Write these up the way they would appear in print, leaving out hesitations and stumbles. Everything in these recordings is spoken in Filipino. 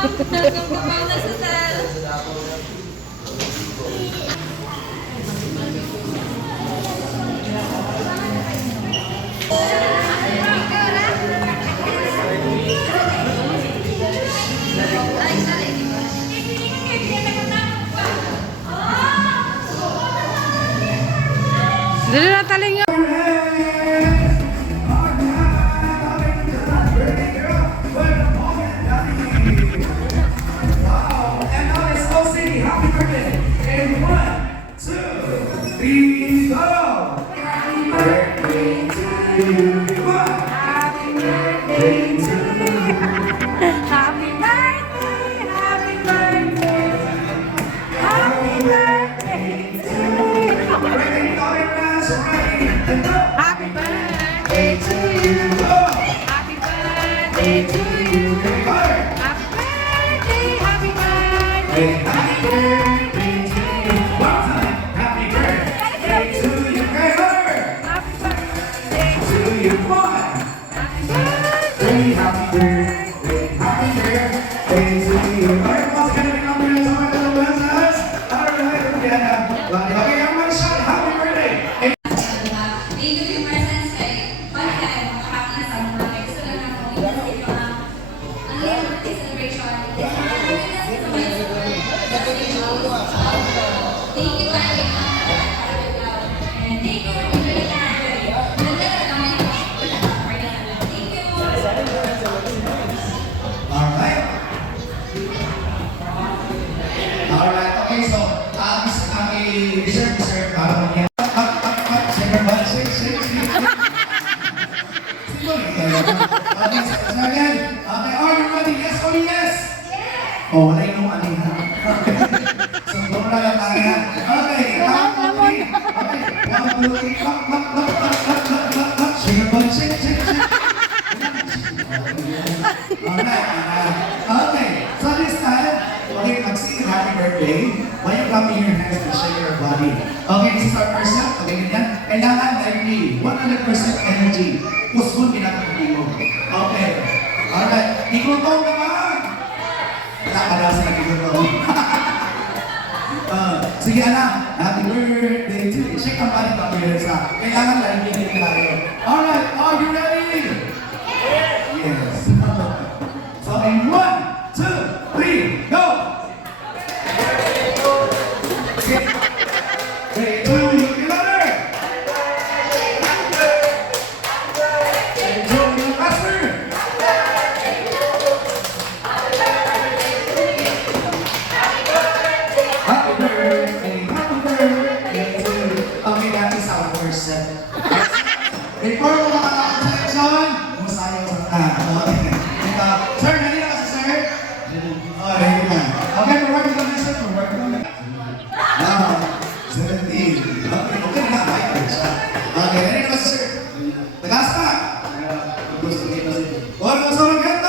Nagkakabaw na sa tal. Dali na taling yun. Oh, wala yung ano na. So, doon na lang tayo. Okay, okay. Okay, so this time, okay, mag-sing happy birthday. Why you come here next to shake your body? Okay, this is our first step. Okay, ganyan. Kailangan lively, 100% energy. Puspon pinatutulog mo. Okay. Alright, ikutong naman. Nakakala sa nagigutong. Sige anak, happy birthday to you. Shake ang body pa sa. Kailangan lively din tayo. Alright, are you ready? Yes. So in 1, 2, 3, go! Three, two, you together! Before mo makakakot sa leksyon, masayaw sa sir, nandito na kasi sir? Oh, ready na. Okay, forward to the next step. Forward to the next step. Now, 17. Okay, okay na. Okay, ready na kasi sir? Tagas pa. Huwag mo sa maganda!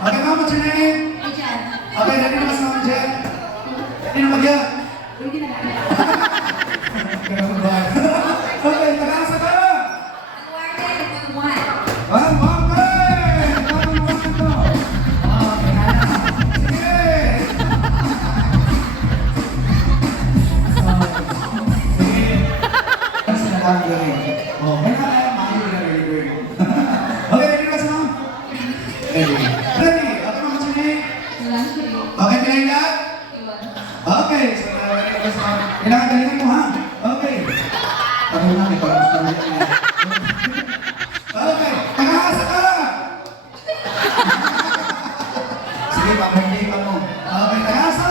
Okay, ma'am, what's your name? Okay, ready na ba sa mga Jen? Ready na ba dyan? Okay, nag-aasa ka! One, ready? Okay, ma'am, what's your name? Okay, pinahin lahat? Okay, so kailangan galingan mo ha? Okay. Ako na, may parang gusto mo. Okay, pag-aasa ka! Sige, pag-birthday pa mo. Okay, pag-aasa!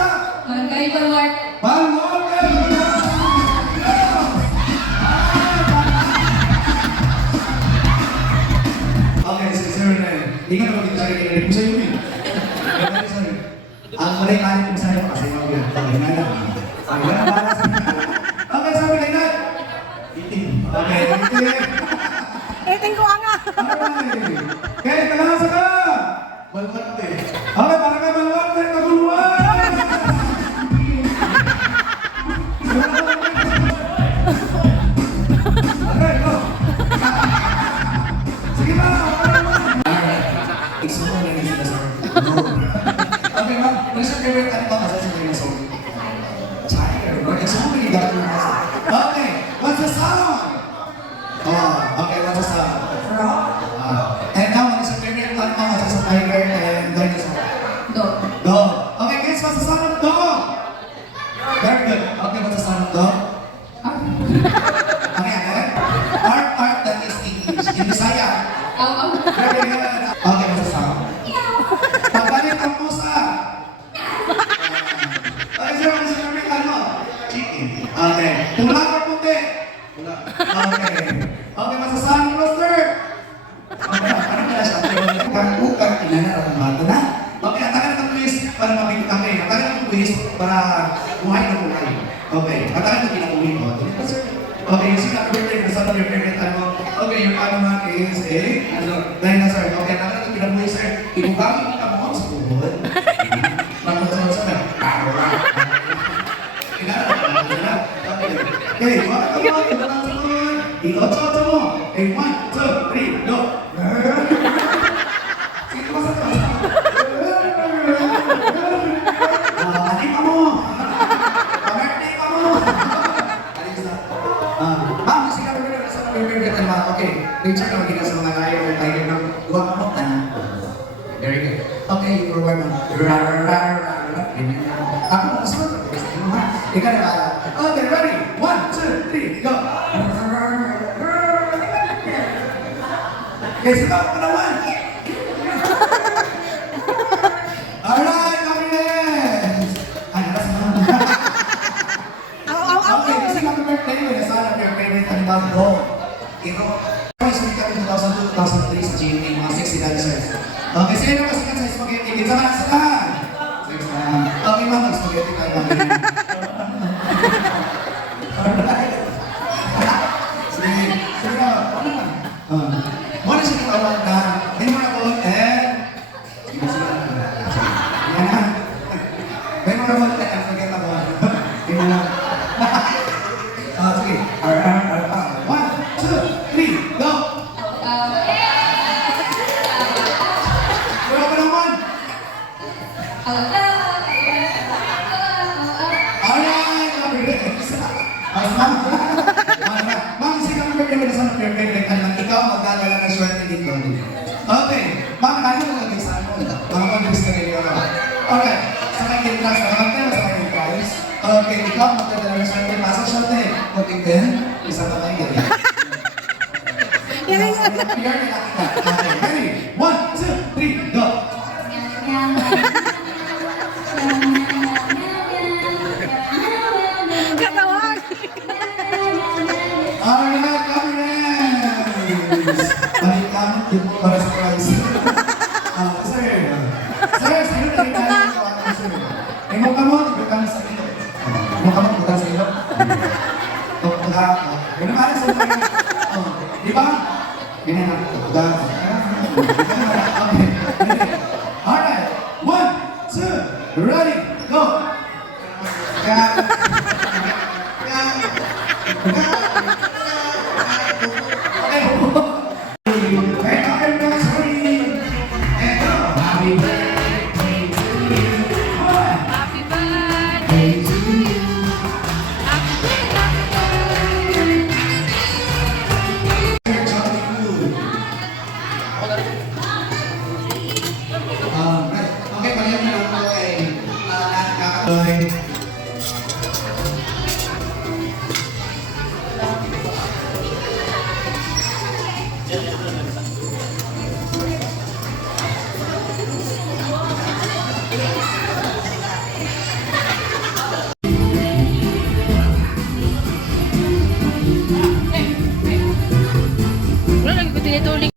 Barangay Baluarte. Baluarte! Ang mali-mali kung sa'yo kasi mag-yun. Okay, nga lang. Okay, sabi na yun. Okay, itim. Eating ko nga. Alright. Okay, kalasa ka. Malwat eh. Okay, para kay malwat, may kaguluhan. Okay, go. Sige ba? Alright. Isumo na yung sinasabi. Okay, ma'am. Ano sa favorite ano ba kasi sa dinosaur? Tiger. Isumo na yung dinosaur. Okay, what's the song? Oh, okay, what's the song? And now, what is your favorite ano ba kasi sa tiger and dinosaur? Dog. Dog. Okay, guys, what's the sound of dog? Very good. Okay, what's the sound of dog? Okay, okay. Art that is English. In Bisaya. Very good. Okay, what's the sound? Pagbalit ang pusa. Okay, sir, what's your favorite ano? Chicken. Okay. Pula or puti? Pula. Okay. Okay, what's the sound of rooster? Okay, ano kaya siya? Kang inana ang bata na. Okay, atakan ng quiz para mabigyan kami. Atakan ng quiz para buhay na buhay. Okay, atakan ng pinakuli mo. Okay, sige na birthday na sa your favorite ano. Okay, yung ano nga is dinosaur. Okay, atakan ng pinakuli sir. Ibugami kita mo sa buhod. Magpapasalaw sa mga. Okay, mga kamay, ito na sa buhod. Ito mo. Okay, 1, 2, 3, go. Sige, pasok ka. Adik ka mo! Pag-birthday ka mo! Adik sa... Ma'am, kasi ka pag-birthday sa pag-birthday ka naman. Okay, picture na magiging sa mga layo or tiger ng huwag mo tanan. Very good. Okay, you were one. Ganyan na. Ako mo kasi mo. Ikaw na ba? Okay, ready? 1, 2, 3, go! Okay, sige ako naman! Alright, confidence! Ay, nalas na. Okay, kasi happy birthday mo. Nasaan ang your favorite animal ko? Ito. Okay, so kami 2002-2003 sa GMA, mga 60 dancers. Okay, sino kasi ka sa spaghetti? Kita ka na sa lahat. Okay, ma'am, mag-spaghetti tayo mamaya. Alright. Sige, sige ka. Muna siya kitawag na, hindi mo na po, sige sila. Yan na. May mga naman na unforgettable. Hindi mo na. Sige. 1, 2, 3, go! Wala pa naman! Alright! Ma'am, sige kami pwede sa perfect ka lang. Ikaw magdadala ng swerte dito. Okay. Ma'am, ano mo lagay sa ano? Mga pag-gusto ka rin ako. Alright. Sa may gitna, sa mga tema, sa may price. Okay, ikaw magdadala ng swerte. Masa swerte? Kunting din. Isa na lang yan. Yan. Pure na lang kita. Okay, ready? 1, 2, 3, go! Katawag. Alright, confidence! Balik lang, yun po para sa prize. Sir, sino na rin tayo ng kawalan, sir? May mukha mo, ibutang sa ilo. Mukha mo, ibutang sa ilo. Ganun ka sa ilo. Di ba? Ganyan na, ibutang. Okay. Alright, 1, 2, ready, go! Happy birthday to you. Okay, palihan na lang po kay nakakaloy. Wala lagi ko tinituloy.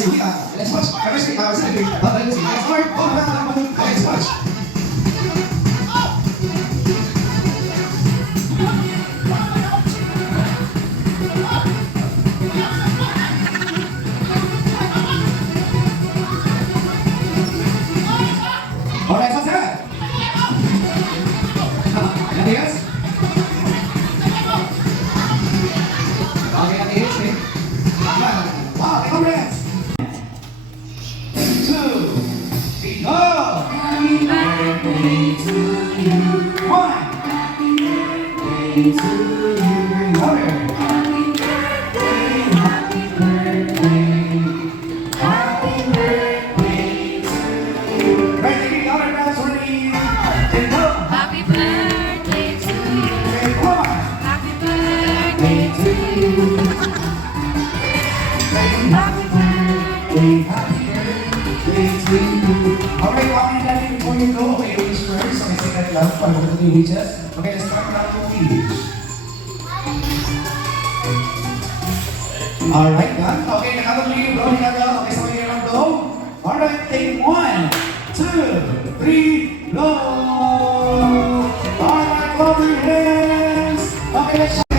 see. Let's watch. Can I see? Let's see. Let's watch. Alright, what's that? Anything else? Okay, nothing else, eh? Wow, congrats! 2, 3, go! Happy birthday to you. 1. Happy birthday to you. Water. Happy birthday, happy birthday. Happy birthday to you. Right, taking autographs for the... And go! Happy birthday to you. Okay, come on! Happy birthday to you. Happy birthday, happy birthday to you. Okay, comment natin before you go. Okay, which first? Okay, second lang. Para mo ito yung Okay, let's start round with each. Alright, done. Okay, nakatuloy yung go. Okay, so we're gonna go. Alright, take 1, 2, 3, go! Alright, clap your hands! Okay, let's